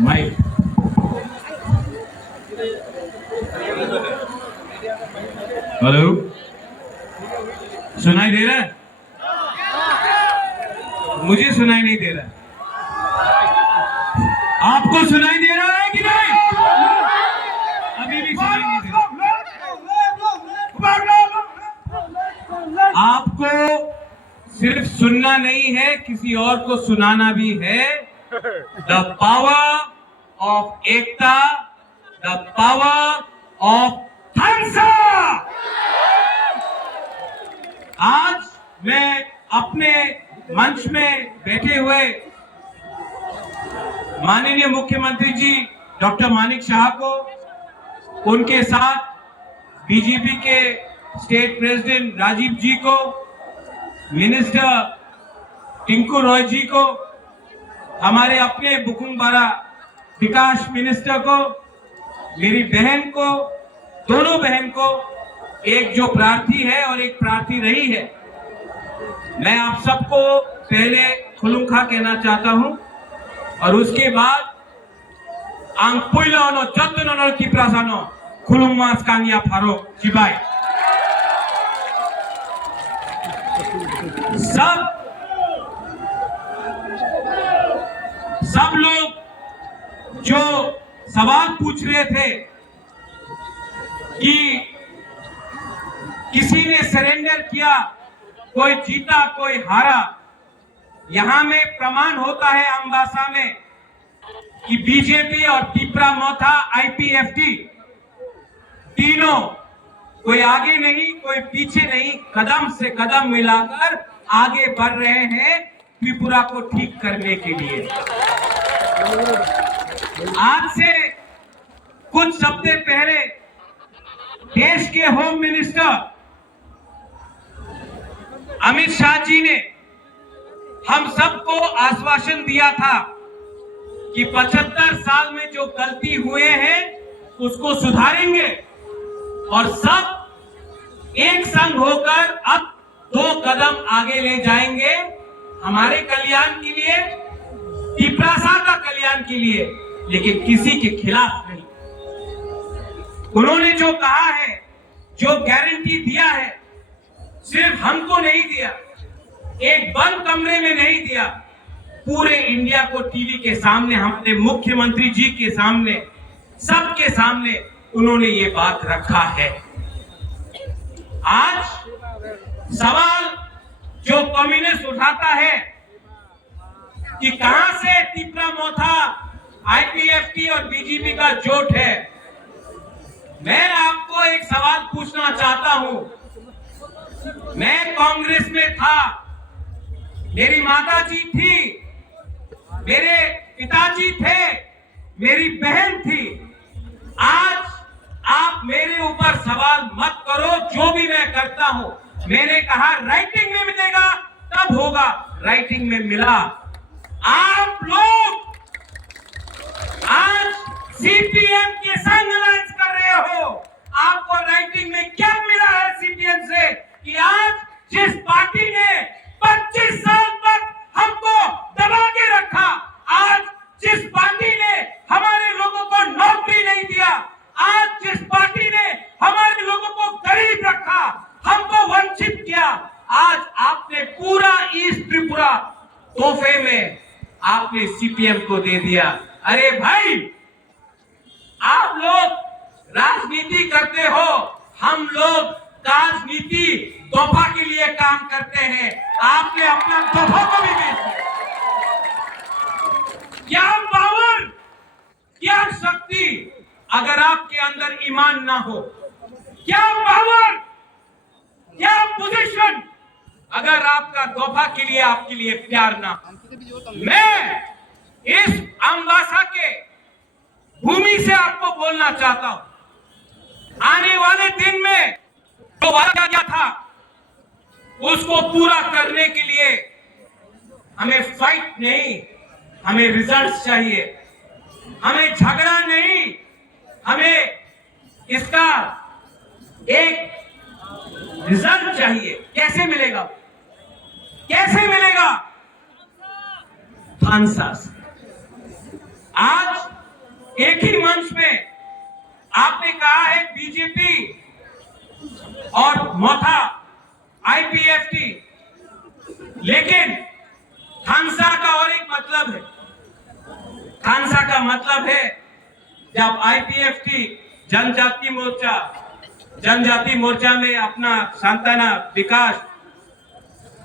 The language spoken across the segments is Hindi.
माइक हेलो, सुनाई दे रहा है? मुझे सुनाई नहीं दे रहा है। आपको सुनाई दे रहा है कि नहीं? अभी भी सुनाई नहीं दे रहा। आपको सिर्फ सुनना नहीं है, किसी और को सुनाना भी है। The power of ekta, the power of Hansa. आज मैं अपने मंच में बैठे हुए माननीय मुख्यमंत्री जी डॉक्टर मानिक शाह को, उनके साथ बीजेपी के स्टेट प्रेसिडेंट राजीव जी को, मिनिस्टर टिंकू रॉय जी को, हमारे अपने बुकुमबारा विकास मिनिस्टर को, मेरी बहन को, दोनों बहन को, एक जो प्रार्थी है और एक प्रार्थी रही है, मैं आप सबको पहले खुलुंखा कहना चाहता हूं और उसके बाद आंगपुइलानो जत्तनो की प्रासानो खुलुंगमास कांगिया फारो चिबाई। सब लोग जो सवाल पूछ रहे थे कि किसी ने सरेंडर किया, कोई जीता कोई हारा, यहां में प्रमाण होता है अम्बासा में कि बीजेपी और तीपरा मोथा आईपीएफटी तीनों कोई आगे नहीं कोई पीछे नहीं, कदम से कदम मिलाकर आगे बढ़ रहे हैं त्रिपुरा को ठीक करने के लिए। आज से कुछ हफ्ते पहले देश के होम मिनिस्टर अमित शाह जी ने हम सबको आश्वासन दिया था कि 75 साल में जो गलती हुए हैं उसको सुधारेंगे और सब एक संग होकर अब 2 कदम आगे ले जाएंगे हमारे कल्याण के लिए, तिपरासा का कल्याण के लिए, लेकिन किसी के खिलाफ नहीं। उन्होंने जो कहा है, जो गारंटी दिया है, सिर्फ हमको नहीं दिया, एक बंद कमरे में नहीं दिया, पूरे इंडिया को टीवी के सामने, हमने मुख्यमंत्री जी के सामने, सबके सामने उन्होंने ये बात रखा है। आज सवाल जो कम्युनिस्ट उठाता है कि कहां से तीपरा मोथा आईपीएफटी और बीजेपी का जोट है, मैं आपको एक सवाल पूछना चाहता हूं। मैं कांग्रेस में था, मेरी माता जी थी, मेरे पिताजी थे, मेरी बहन थी। आज आप मेरे ऊपर सवाल मत करो, जो भी मैं करता हूं, मैंने कहा राइटिंग में मिलेगा तब होगा, राइटिंग में मिला। आप लोग आज सीपीएम के संग अलायंस कर रहे हो, आपको राइटिंग में क्या मिला है सीपीएम से कि आज जिस पार्टी ने 25 साल तक हमको दबा के रखा, आज जिस पार्टी ने हमारे लोगों को नौकरी नहीं दिया, आज जिस पार्टी ने हमारे लोगों को गरीब रखा, हमको वंचित किया, आज आपने पूरा ईस्ट त्रिपुरा तोहफे में आपने सीपीएम को दे दिया। अरे भाई, आप लोग राजनीति करते हो, हम लोग राजनीति तोहफा के लिए काम करते हैं। आपने अपना तोहफा को भी बेच दिया। क्या पावर, क्या शक्ति अगर आपके अंदर ईमान ना हो, क्या पावर, क्या पोजीशन अगर आपका तोहफा के लिए, आपके लिए प्यार ना। मैं इस अम्बासा के बोलना चाहता हूं, आने वाले दिन में जो वादा किया था उसको पूरा करने के लिए हमें फाइट नहीं, हमें रिजल्ट्स चाहिए। हमें झगड़ा नहीं, हमें इसका एक रिजल्ट चाहिए। कैसे मिलेगा? कैसे मिलेगा? थानसा से। आज एक ही मंच में आपने कहा है बीजेपी और मोथा आईपीएफटी, लेकिन थानसा का और एक मतलब है। थानसा का मतलब है जब आईपीएफटी जनजाति मोर्चा में अपना सांताना विकास,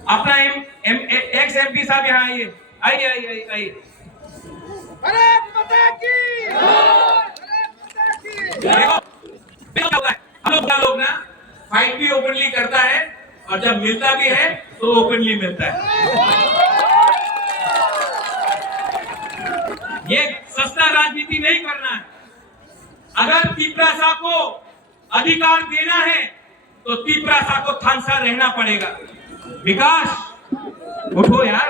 अपना एक्स एमपी साहब यहाँ आइए, आइए आइए आइए। भारत माता की, देखो हम लोग ना फाइट भी ओपनली करता है और जब मिलता भी है तो ओपनली मिलता है। ये सस्ता राजनीति नहीं करना है। अगर तिपरासा को अधिकार देना है तो तिपरासा को थानसा रहना पड़ेगा। विकास उठो यार।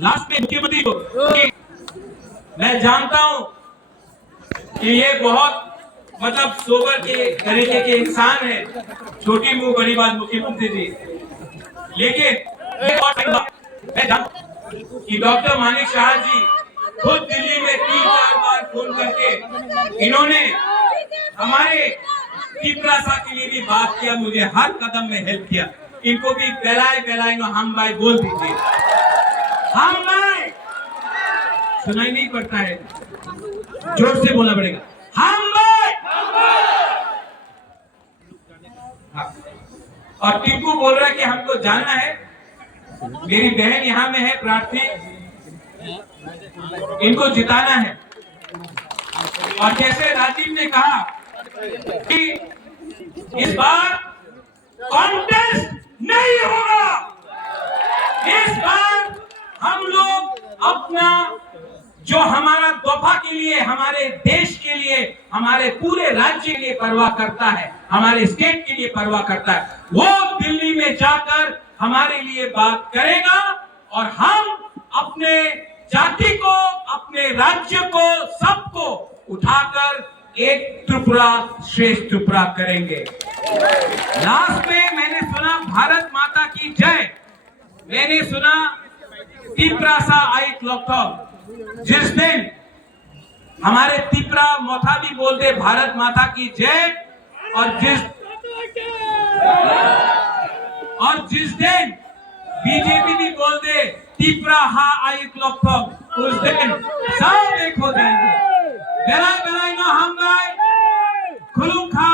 लास्ट में मुख्यमंत्री को मैं जानता हूं कि ये बहुत मतलब सोबर के तरीके के इंसान है, छोटी मुंह बड़ी बात मुख्यमंत्री जी, लेकिन मैं जानता हूं कि डॉक्टर मानिक शाह जी खुद दिल्ली में 3-4 बार फोन करके इन्होंने हमारे तिपरासा के लिए भी बात किया, मुझे हर कदम में हेल्प किया। इनको भी बेलाए हम भाई बोल दीजिए, हम भाई। सुनाई नहीं पड़ता है, जोर से बोलना पड़ेगा, हम भाई। हाँ। और टिप्पू बोल रहा है कि हमको जाना है। मेरी बहन यहाँ में है प्रार्थी, इनको जिताना है। और जैसे राजीव ने कहा कि इस बार कॉन्टेस्ट नहीं होगा, इस बार हम लोग अपना जो हमारा दफा के लिए, हमारे देश के लिए, हमारे पूरे राज्य के लिए परवाह करता है, हमारे स्टेट के लिए परवाह करता है, वो दिल्ली में जाकर हमारे लिए बात करेगा और हम अपने जाति को, अपने राज्य को, सबको उठाकर एक त्रिपुरा श्रेष्ठ त्रिपुरा करेंगे। लास्ट में मैंने सुना भारत माता की जय, मैंने सुना तिपरासा आइट लॉकडाउन। जिस दिन हमारे तिपरा मोथा भी बोलते भारत माता की जय, और जिस दिन बीजेपी भी बोलते तिपरा हा आइट लॉकडाउन, उस दिन सब एक हो जाएंगे। बेला बेला हम खुलुम खा